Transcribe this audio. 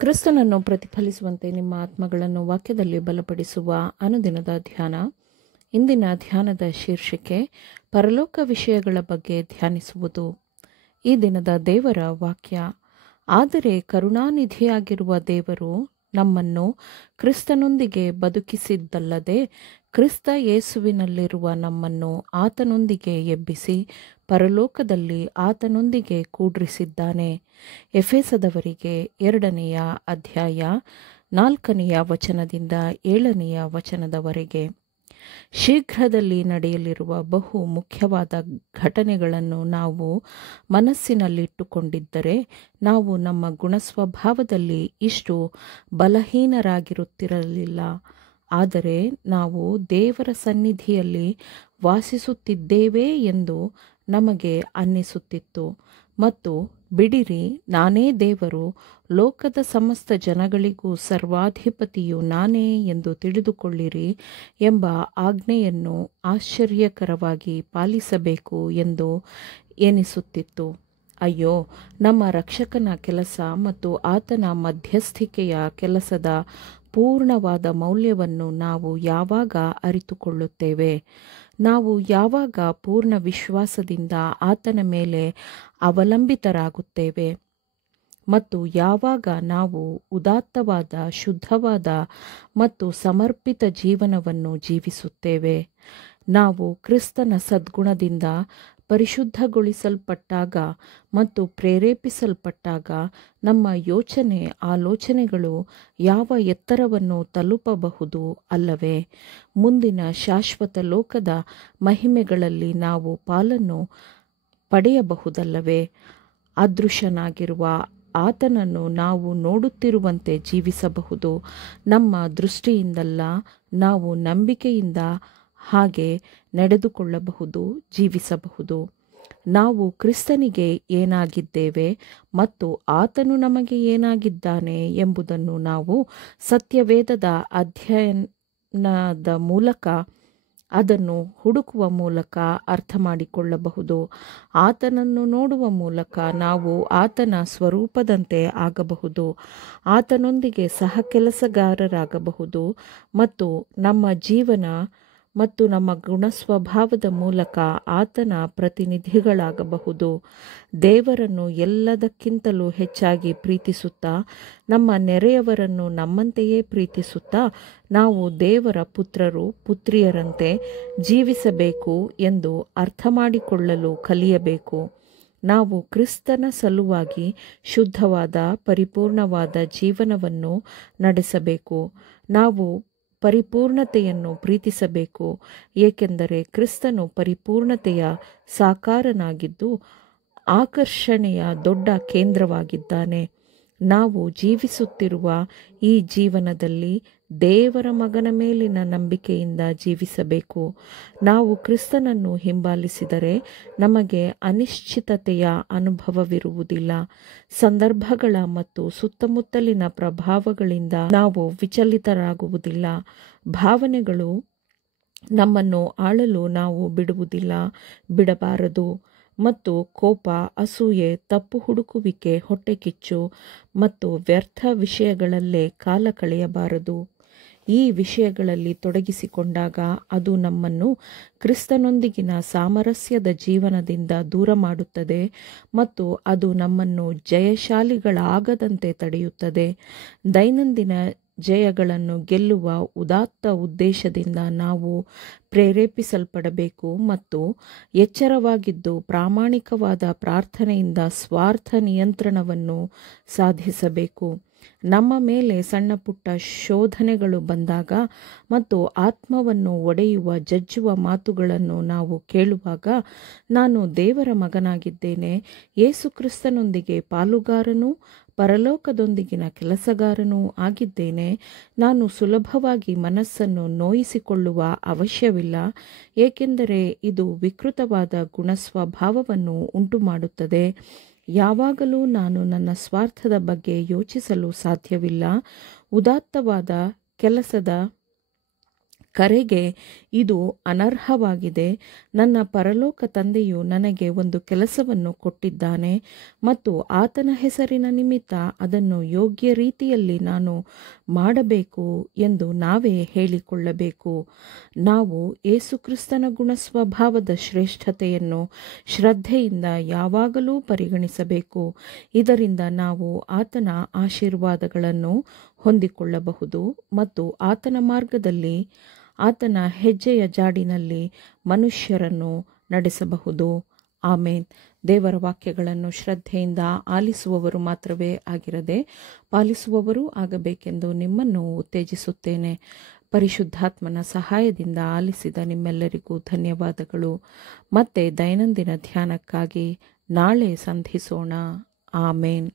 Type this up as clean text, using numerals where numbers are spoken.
ಕ್ರಿಸ್ತನನ್ನು ಪ್ರತಿಫಲಿಸುವಂತೆ ನಿಮ್ಮ ಆತ್ಮಗಳನ್ನು ವಾಕ್ಯದಲ್ಲಿ ಬಲಪಡಿಸುವ ಅನುದಿನದ ಧ್ಯಾನ. ಇಂದಿನ ಧ್ಯಾನದ ಶೀರ್ಷಿಕೆ ಪರಲೋಕ ವಿಷಯಗಳ ಬಗ್ಗೆ ಧ್ಯಾನಿಸುವುದು. ಈ ದಿನದ ದೇವರ ವಾಕ್ಯ: ಆದರೆ ಕರುಣಾನಿಧಿಯಾಗಿರುವ ದೇವರು ನಮ್ಮನ್ನು ಕ್ರಿಸ್ತನೊಂದಿಗೆ ಬದುಕಿಸಿದ್ದಲ್ಲದೆ ಕ್ರಿಸ್ತ ಯೇಸುವಿನಲ್ಲಿರುವ ನಮ್ಮನ್ನು ಆತನೊಂದಿಗೆ ಎಬ್ಬಿಸಿ ಪರಲೋಕದಲ್ಲಿ ಆತನೊಂದಿಗೆ ಕೂಡ್ರಿಸಿದ್ದಾನೆ. ಎಫೆಸದವರಿಗೆ 2ನೇ ಅಧ್ಯಾಯ 4ನೇ ವಚನದಿಂದ 7ನೇ ವಚನದವರೆಗೆ. ಶೀಘ್ರದಲ್ಲಿ ನಡೆಯಲಿರುವ ಬಹು ಮುಖ್ಯವಾದ ಘಟನೆಗಳನ್ನು ನಾವು ಮನಸ್ಸಿನಲ್ಲಿಟ್ಟುಕೊಂಡಿದ್ದರೆ ನಾವು ನಮ್ಮ ಗುಣಸ್ವಭಾವದಲ್ಲಿ ಇಷ್ಟು ಬಲಹೀನರಾಗಿರುತ್ತಿರಲಿಲ್ಲ. ಆದರೆ ನಾವು ದೇವರ ಸನ್ನಿಧಿಯಲ್ಲಿ ವಾಸಿಸುತ್ತಿದ್ದೇವೆ ಎಂದು ನಮಗೆ ಅನ್ನಿಸುತ್ತಿತ್ತು. ಮತ್ತು ಬಿಡಿರಿ, ನಾನೇ ದೇವರು, ಲೋಕದ ಸಮಸ್ತ ಜನಗಳಿಗೂ ಸರ್ವಾಧಿಪತಿಯು ನಾನೇ ಎಂದು ತಿಳಿದುಕೊಳ್ಳಿರಿ ಎಂಬ ಆಜ್ಞೆಯನ್ನು ಆಶ್ಚರ್ಯಕರವಾಗಿ ಪಾಲಿಸಬೇಕು ಎಂದು ಎನಿಸುತ್ತಿತ್ತು. ಅಯ್ಯೋ, ನಮ್ಮ ರಕ್ಷಕನ ಕೆಲಸ ಮತ್ತು ಆತನ ಮಧ್ಯಸ್ಥಿಕೆಯ ಕೆಲಸದ ಪೂರ್ಣವಾದ ಮೌಲ್ಯವನ್ನು ನಾವು ಯಾವಾಗ ಅರಿತುಕೊಳ್ಳುತ್ತೇವೆ? ನಾವು ಯಾವಾಗ ಪೂರ್ಣ ವಿಶ್ವಾಸದಿಂದ ಆತನ ಮೇಲೆ ಅವಲಂಬಿತರಾಗುತ್ತೇವೆ? ಮತ್ತು ಯಾವಾಗ ನಾವು ಉದಾತ್ತವಾದ, ಶುದ್ಧವಾದ ಮತ್ತು ಸಮರ್ಪಿತ ಜೀವನವನ್ನು ಜೀವಿಸುತ್ತೇವೆ? ನಾವು ಕ್ರಿಸ್ತನ ಸದ್ಗುಣದಿಂದ ಪರಿಶುದ್ಧಗೊಳಿಸಲ್ಪಟ್ಟಾಗ ಮತ್ತು ಪ್ರೇರೇಪಿಸಲ್ಪಟ್ಟಾಗ ನಮ್ಮ ಆಲೋಚನೆಗಳು ಯಾವ ಎತ್ತರವನ್ನು ತಲುಪಬಹುದು ಅಲ್ಲವೇ? ಮುಂದಿನ ಶಾಶ್ವತ ಲೋಕದ ಮಹಿಮೆಗಳಲ್ಲಿ ನಾವು ಪಾಲನ್ನು ಪಡೆಯಬಹುದಲ್ಲವೇ? ಅದೃಶ್ಯನಾಗಿರುವ ಆತನನ್ನು ನಾವು ನೋಡುತ್ತಿರುವಂತೆ ಜೀವಿಸಬಹುದು. ನಮ್ಮ ದೃಷ್ಟಿಯಿಂದಲ್ಲ, ನಾವು ನಂಬಿಕೆಯಿಂದ ಹಾಗೆ ನಡೆದುಕೊಳ್ಳಬಹುದು, ಜೀವಿಸಬಹುದು. ನಾವು ಕ್ರಿಸ್ತನಿಗೆ ಏನಾಗಿದ್ದೇವೆ ಮತ್ತು ಆತನು ನಮಗೆ ಏನಾಗಿದ್ದಾನೆ ಎಂಬುದನ್ನು ನಾವು ಸತ್ಯವೇದದ ಅಧ್ಯಯನದ ಮೂಲಕ, ಅದನ್ನು ಹುಡುಕುವ ಮೂಲಕ ಅರ್ಥ ಮಾಡಿಕೊಳ್ಳಬಹುದು. ಆತನನ್ನು ನೋಡುವ ಮೂಲಕ ನಾವು ಆತನ ಸ್ವರೂಪದಂತೆ ಆಗಬಹುದು, ಆತನೊಂದಿಗೆ ಸಹಕೆಲಸಗಾರರಾಗಬಹುದು ಮತ್ತು ನಮ್ಮ ಜೀವನ ಮತ್ತು ನಮ್ಮ ಗುಣಸ್ವಭಾವದ ಮೂಲಕ ಆತನ ಪ್ರತಿನಿಧಿಗಳಾಗಬಹುದು. ದೇವರನ್ನು ಎಲ್ಲದಕ್ಕಿಂತಲೂ ಹೆಚ್ಚಾಗಿ ಪ್ರೀತಿಸುತ್ತಾ, ನಮ್ಮ ನೆರೆಯವರನ್ನು ನಮ್ಮಂತೆಯೇ ಪ್ರೀತಿಸುತ್ತಾ ನಾವು ದೇವರ ಪುತ್ರರು, ಪುತ್ರಿಯರಂತೆ ಜೀವಿಸಬೇಕು ಎಂದು ಅರ್ಥ ಮಾಡಿಕೊಳ್ಳಲು ಕಲಿಯಬೇಕು. ನಾವು ಕ್ರಿಸ್ತನ ಸಲುವಾಗಿ ಶುದ್ಧವಾದ, ಪರಿಪೂರ್ಣವಾದ ಜೀವನವನ್ನು ನಡೆಸಬೇಕು. ನಾವು ಪರಿಪೂರ್ಣತೆಯನ್ನು ಪ್ರೀತಿಸಬೇಕು, ಏಕೆಂದರೆ ಕ್ರಿಸ್ತನು ಪರಿಪೂರ್ಣತೆಯ ಸಾಕಾರನಾಗಿದ್ದು ಆಕರ್ಷಣೆಯ ದೊಡ್ಡ ಕೇಂದ್ರವಾಗಿದ್ದಾನೆ. ನಾವು ಜೀವಿಸುತ್ತಿರುವ ಈ ಜೀವನದಲ್ಲಿ ದೇವರ ಮಗನ ಮೇಲಿನ ನಂಬಿಕೆಯಿಂದ ಜೀವಿಸಬೇಕು. ನಾವು ಕ್ರಿಸ್ತನನ್ನು ಹಿಂಬಾಲಿಸಿದರೆ ನಮಗೆ ಅನಿಶ್ಚಿತತೆಯ ಅನುಭವವಿರುವುದಿಲ್ಲ. ಸಂದರ್ಭಗಳ ಮತ್ತು ಸುತ್ತಮುತ್ತಲಿನ ಪ್ರಭಾವಗಳಿಂದ ನಾವು ವಿಚಲಿತರಾಗುವುದಿಲ್ಲ. ಭಾವನೆಗಳು ನಮ್ಮನ್ನು ಆಳಲು ನಾವು ಬಿಡಬಾರದು. ಮತ್ತು ಕೋಪ, ಅಸೂಯೆ, ತಪ್ಪು ಹುಡುಕುವಿಕೆ, ಹೊಟ್ಟೆಕಿಚ್ಚು ಮತ್ತು ವ್ಯರ್ಥ ವಿಷಯಗಳಲ್ಲೇ ಕಾಲ ಕಳೆಯಬಾರದು. ಈ ವಿಷಯಗಳಲ್ಲಿ ತೊಡಗಿಸಿಕೊಂಡಾಗ ಅದು ನಮ್ಮನ್ನು ಕ್ರಿಸ್ತನೊಂದಿಗಿನ ಸಾಮರಸ್ಯದ ಜೀವನದಿಂದ ದೂರ ಮಾಡುತ್ತದೆ ಮತ್ತು ಅದು ನಮ್ಮನ್ನು ಜಯಶಾಲಿಗಳಾಗದಂತೆ ತಡೆಯುತ್ತದೆ. ದೈನಂದಿನ ಜಯಗಳನ್ನು ಗೆಲ್ಲುವ ಉದಾತ್ತ ಉದ್ದೇಶದಿಂದ ನಾವು ಪ್ರೇರೇಪಿಸಲ್ಪಡಬೇಕು ಮತ್ತು ಎಚ್ಚರವಾಗಿದ್ದು ಪ್ರಾಮಾಣಿಕವಾದ ಪ್ರಾರ್ಥನೆಯಿಂದ ಸ್ವಾರ್ಥ ನಿಯಂತ್ರಣವನ್ನು ಸಾಧಿಸಬೇಕು. ನಮ್ಮ ಮೇಲೆ ಸಣ್ಣ ಪುಟ್ಟ ಶೋಧನೆಗಳು ಬಂದಾಗ ಮತ್ತು ಆತ್ಮವನ್ನು ಒಡೆಯುವ, ಜಜ್ಜುವ ಮಾತುಗಳನ್ನು ನಾವು ಕೇಳುವಾಗ, ನಾನು ದೇವರ ಮಗನಾಗಿದ್ದೇನೆ, ಯೇಸು ಕ್ರಿಸ್ತನೊಂದಿಗೆ ಪಾಲುಗಾರನೂ ಪರಲೋಕದೊಂದಿಗಿನ ಕೆಲಸಗಾರನೂ ಆಗಿದ್ದೇನೆ, ನಾನು ಸುಲಭವಾಗಿ ಮನಸ್ಸನ್ನು ನೋಯಿಸಿಕೊಳ್ಳುವ ಅವಶ್ಯವಿಲ್ಲ, ಏಕೆಂದರೆ ಇದು ವಿಕೃತವಾದ ಗುಣಸ್ವಭಾವವನ್ನು ಉಂಟುಮಾಡುತ್ತದೆ. ಯಾವಾಗಲೂ ನಾನು ನನ್ನ ಸ್ವಾರ್ಥದ ಬಗ್ಗೆ ಯೋಚಿಸಲು ಸಾಧ್ಯವಿಲ್ಲ. ಉದಾತ್ತವಾದ ಕೆಲಸದ ಕರೆಗೆ ಇದು ಅನರ್ಹವಾಗಿದೆ. ನನ್ನ ಪರಲೋಕ ತಂದೆಯು ನನಗೆ ಒಂದು ಕೆಲಸವನ್ನು ಕೊಟ್ಟಿದ್ದಾನೆ ಮತ್ತು ಆತನ ಹೆಸರಿನ ನಿಮಿತ್ತ ಅದನ್ನು ಯೋಗ್ಯ ರೀತಿಯಲ್ಲಿ ನಾನು ಮಾಡಬೇಕು ಎಂದು ನಾವೇ ಹೇಳಿಕೊಳ್ಳಬೇಕು. ನಾವು ಯೇಸುಕ್ರಿಸ್ತನ ಗುಣಸ್ವಭಾವದ ಶ್ರೇಷ್ಠತೆಯನ್ನು ಶ್ರದ್ಧೆಯಿಂದ ಯಾವಾಗಲೂ ಪರಿಗಣಿಸಬೇಕು. ಇದರಿಂದ ನಾವು ಆತನ ಆಶೀರ್ವಾದಗಳನ್ನು ಹೊಂದಿಕೊಳ್ಳಬಹುದು ಮತ್ತು ಆತನ ಮಾರ್ಗದಲ್ಲಿ, ಆತನ ಹೆಜ್ಜೆಯ ಜಾಡಿನಲ್ಲಿ ಮನುಷ್ಯರನ್ನು ನಡೆಸಬಹುದು. ಆಮೇನ್. ದೇವರ ವಾಕ್ಯಗಳನ್ನು ಶ್ರದ್ಧೆಯಿಂದ ಆಲಿಸುವವರು ಮಾತ್ರವೇ ಆಗಿರದೆ ಪಾಲಿಸುವವರೂ ಆಗಬೇಕೆಂದು ನಿಮ್ಮನ್ನು ಉತ್ತೇಜಿಸುತ್ತೇನೆ. ಪರಿಶುದ್ಧಾತ್ಮನ ಸಹಾಯದಿಂದ ಆಲಿಸಿದ ನಿಮ್ಮೆಲ್ಲರಿಗೂ ಧನ್ಯವಾದಗಳು. ಮತ್ತೆ ದೈನಂದಿನ ಧ್ಯಾನಕ್ಕಾಗಿ ನಾಳೆ ಸಂಧಿಸೋಣ. ಆಮೇನ್.